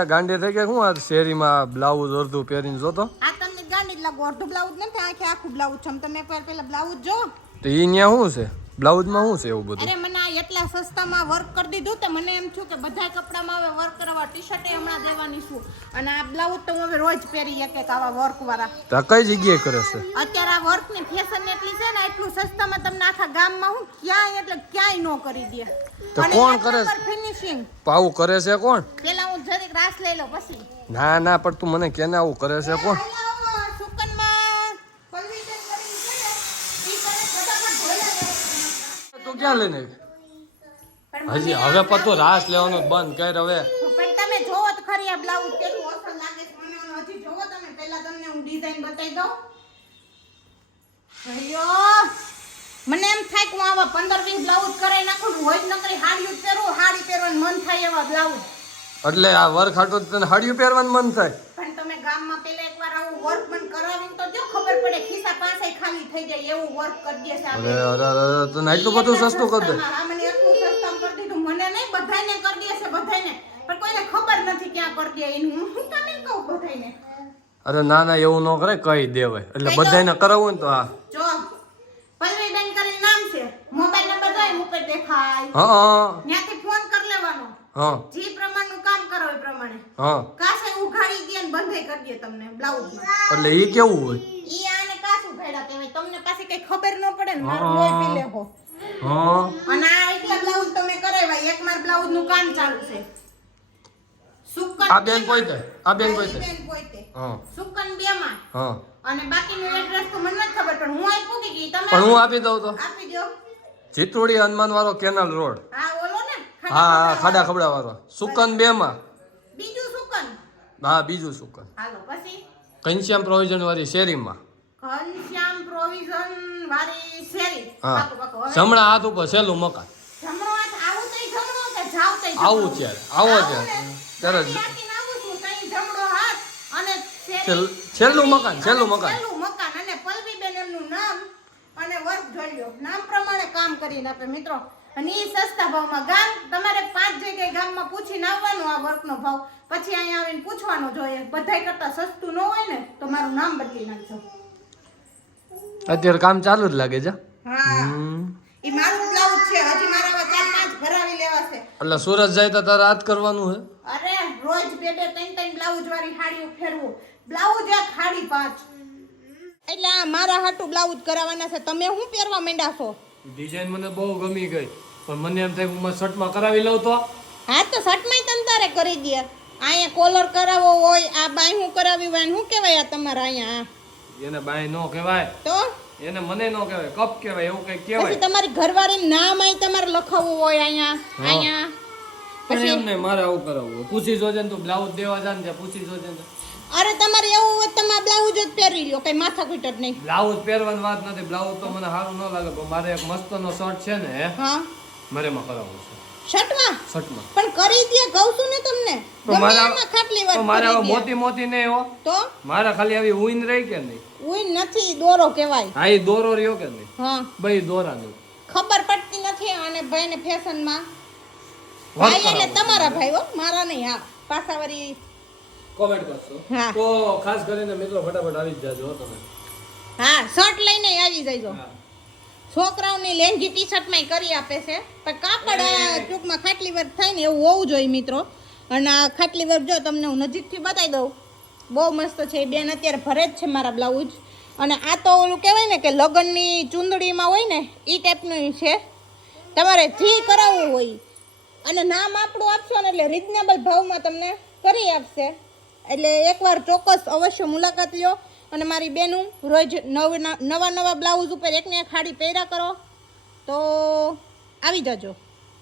ગયા ગાંડી થઈ ગયા શું આ શેરીમાં બ્લાઉઝ અડધું પહેરીને જોતો આ તમને ગાંડી જ લાગો અડધું બ્લાઉઝ નથી આખું બ્લાઉઝ છે તમે એકવાર પેલા બ્લાઉઝ જો તો ઈ ન્યા શું છે બ્લાઉઝમાં શું છે એવું બધું અરે મને આ એટલા સસ્તામાં વર્ક કરી દીધું તો મને એમ થયું કે બધા કપડામાં હવે વર્ક કરવા ટી-શર્ટ હમણાં દેવાની છું અને આ બ્લાઉઝ તો હું હવે રોજ પહેરી એક આવા વર્ક વાળા તો કઈ જગ્યાએ કરે છે અત્યારે આ વર્ક ની ફેશન એટલી છે ને એટલું સસ્તામાં તમને આખા ગામમાં હું ક્યાંય એટલે ક્યાંય નો કરી દે તો કોણ કરે છે ફિનિશિંગ પાવું કરે છે કોણ પેલા હું જરીક રાસ લઈ લઉં પછી ના ના પણ તું મને કેને આવું કરે છે કોણ તું ક્યાં લઈને હજી હવે પતો રાસ લેવાનું બંધ કર હવે પણ તમે જોવો તો ખરી આ બ્લાઉઝ કેટલું અસર લાગે છે મને હજી જોવો તમે પહેલા તમને હું ડિઝાઇન બતાવી દઉં અયો મને એમ થાય કે હું આવા 15-20 બ્લાઉઝ કરાઈ નાખું રોજ નકરી હાડીઓ પહેરું હાડી પહેરવાનું મન થાય એવા બ્લાઉઝ એટલે આ વર્ક હાટો તને હાડિયું પહેરવાનું મન થાય પણ તમે ગામમાં પેલા એકવાર આવું વર્ક પણ કરાવીને તો જો ખબર પડે ખિસ્સા પાસે ખાલી થઈ જાય એવું વર્ક કરી દે છે આપણે અરે તને આટલું બધું સસ્તું કરી દે આ મને એટલું સસ્તું કરી દીધું મને નહીં બધાયને કરી દે છે બધાયને પણ કોઈને ખબર નથી ક્યાં કરી દે એનું હું તમને કહું બધાયને અરે ના ના એવું ન કરે કહી દેવાય એટલે બધાને કરાવવું ને તો હા જો પલ્લવીબેન કરીને નામ છે મોબાઈલ નંબર જાય ઉપર દેખાય હા ત્યાંથી ફોન કરી લેવાનો હા જે પ્રમાણનું કામ કરો એ પ્રમાણે હા કાસે ઉઘાડી દે ને બંધે કરી દે તમને બ્લાઉઝમાં એટલે ઈ કેવું હોય ઈ આને કાસ ઉઘાડ્યા કહેવાય તમને પાસે કઈ ખબર ન પડે ને મારું લોહી પી લેહો હા અને આ એટલા બ્લાઉઝ તમે કરાવ્યા એક માર બ્લાઉઝ નું કામ ચાલુ છે સુકન આ બેન પોઈતે હા સુકન બેમાં હા અને બાકીનું એડ્રેસ તો મને નથી ખબર પણ હું આઈ પૂકી ગઈ તમે પણ હું આપી દઉં તો આપી દો ચિત્રોડી હનુમાન વાળો કેનાલ રોડ હા ઓલો ને હા ખાડા ખબડા વાળો સુકન 2 માં બીજું સુકન હા બીજું સુકન હાલો પછી ઘનશ્યામ પ્રોવિઝન વાળી શેરીમાં ઘનશ્યામ પ્રોવિઝન વાળી શેરી હા પાકો પાકો હવે જમણા હાથ ઉપર છેલ્લું મકાન જમણો હાથ આવું તઈ જમણો કે જાવ તઈ આવું ત્યારે આવો ત્યારે ત્યારે ત્યાંથી આવું છું તઈ જમણો હાથ અને છેલ્લું મકાન છેલ્લું મકાન અને પલ્લવીબેન એમનું નામ અને વર્ક જોઈ લો નામ પ્રમાણે કામ કરીને આપે મિત્રો અને એ સસ્તા ભાવમાં ગામ તમારે 5 જગ્યાએ ગામમાં પૂછીને આવવાનું આ વર્કનો ભાવ પછી અહીંયા આવીને પૂછવાનું જોઈએ બધાય કરતા સસ્તું ન હોય ને તો મારું નામ બદલી નાખજો અત્યારે કામ ચાલુ જ લાગે છે હા ઈ મારું બ્લાઉઝ છે હજી મારા 4-5 ભરાવી લેવા છે એટલે સુરત જાય તો તારે આજ કરવાનું હે અરે રોજ 2-3 બ્લાઉઝ વાળી હાડીઓ ફેરવું બ્લાઉઝ એક હાડી 5 એટલે આ મારા હાટુ બ્લાઉઝ કરાવવાના છે તમે શું પહેરવા માંડ્યા છો ડિઝાઇન મને બહુ ગમી ગઈ પણ મને એમ થાય કે હું શર્ટમાં કરાવી લઉં તો હા તો શર્ટમાંય તમ તારે કરી દે અહીંયા કોલર કરાવવો હોય આ બાય હું કરાવી હોય શું કહેવાય આ તમારા અહીંયા એને બાય નો કહેવાય તો એને મને નો કહેવાય કપ કહેવાય એવું કઈ કહેવાય પછી તમારી ઘરવાળી નામ અહીં તમારે લખાવવું હોય અહીંયા પણ એમ નહીં મારે આવું કરાવવું પૂછી જોજે ને તું બ્લાઉઝ દેવા જા ને ત્યાં પૂછી જોજે ને અરે તમારે એવું હોય તમે બ્લાઉઝ જ પહેરી લ્યો કઈ માથાકૂટ જ નહીં બ્લાઉઝ પહેરવાની વાત નથી બ્લાઉઝ તો મને સારું ન લાગે પણ મારે એક મસ્તનો શર્ટ છે ને હા મારે એમાં કરાવવું છે શર્ટમાં શર્ટમાં પણ કરી દે કહું છું ને તમને ગમે એમાં ખાટલી વાર મારે આવા મોટી મોટી નહીં હો તો મારે ખાલી આવી ઉઈન રહી કે નહીં ઉઈ નથી દોરો કહેવાય હા એ દોરો રહ્યો કે નહીં હા બઈ દોરાનું ખબર પડતી નથી અને ભાઈને ફેશનમાં ભાઈ એટલે તમારા ભાઈ હો મારા નહીં હા પાછાવાળી કોમેન્ટ કરશો હા તો ખાસ કરીને મિત્રો ફટાફટ આવી જ જાજો તમે હા શર્ટ લઈને આવી જજો છોકરાઓની લેંગી ટી શર્ટમાં કરી આપે છે પણ કાપડ ટૂંકમાં ખાટલી વર્ક થાય ને એવું હોવું જોઈએ મિત્રો અને આ ખાટલી વર્ક જો તમને હું નજીકથી બતાવી દઉં બહુ મસ્ત છે બેન અત્યારે ભરે જ છે મારા બ્લાઉઝ અને આ તો ઓલું કહેવાય ને કે લગ્નની ચૂંદડીમાં હોય ને એ ટાઈપનું છે તમારે જે કરાવવું હોય અને નામ આપણું આપશો ને એટલે રિઝનેબલ ભાવમાં તમને કરી આપશે એટલે એકવાર ચોક્કસ અવશ્ય મુલાકાત લ્યો અને મારી બેનું રોજ નવા બ્લાઉઝ ઉપર એકને એક હાડી પહેર્યા કરો તો આવી જજો